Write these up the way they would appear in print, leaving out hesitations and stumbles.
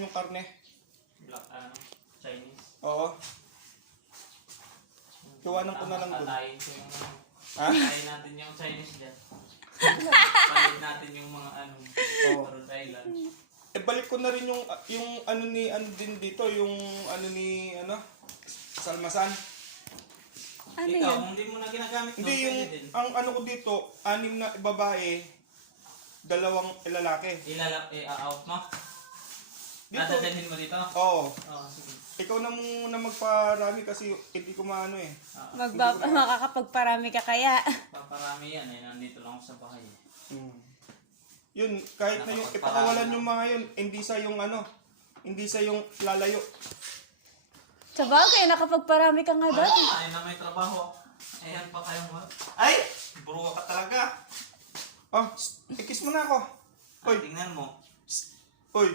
itim yung karne. Black, Chinese. Oo. Iwanan ko na lang dun. Patayin ko yung Ha? patayin natin yung Chinese dyan. Palit natin yung mga Oo. Rhode Island. Balik ko na rin yung din dito, yung salmasan. Ano Ikaw, yun? kung hindi mo na ginagamit, Hindi, pwede yung, din. ang ko dito, 6 na babae, 2 lalaki. I-out mo? Dito. Dadalhin mo dito? Oo. Oo, sige. Ikaw na muna magparami kasi hindi ko maano eh. Makakapagparami ka kaya. Paparami yan eh, nandito lang ako sa bahay. Yun, kahit na yung ipakawalan yung mga yun, hindi sa yung lalayo. Sa bagay, nakapagparami ka nga dati. Ay na may trabaho. Ayan pa kayo mo. Ay! Buruwa ka talaga. Oh, kiss mo na ako. Hoy, Tingnan mo. hoy.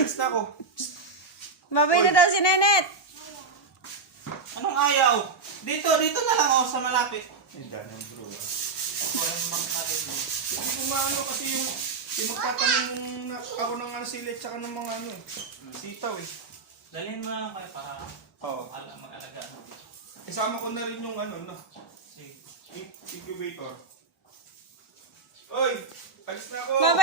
Alis na ako. Babay na Oy. daw si Nenet. Anong ayaw? Dito na lang ako sa malapit. Ay, dami ang bro. Ako rin magtarin mo. Hindi ko maano kasi yung magtatanim ako ng sili tsaka ng mga sitaw eh. Dalhin mo na lang kayo para Oo. mag-alaga. Isama ko na rin yung Sige. incubator. Oy, alis na ako. Babay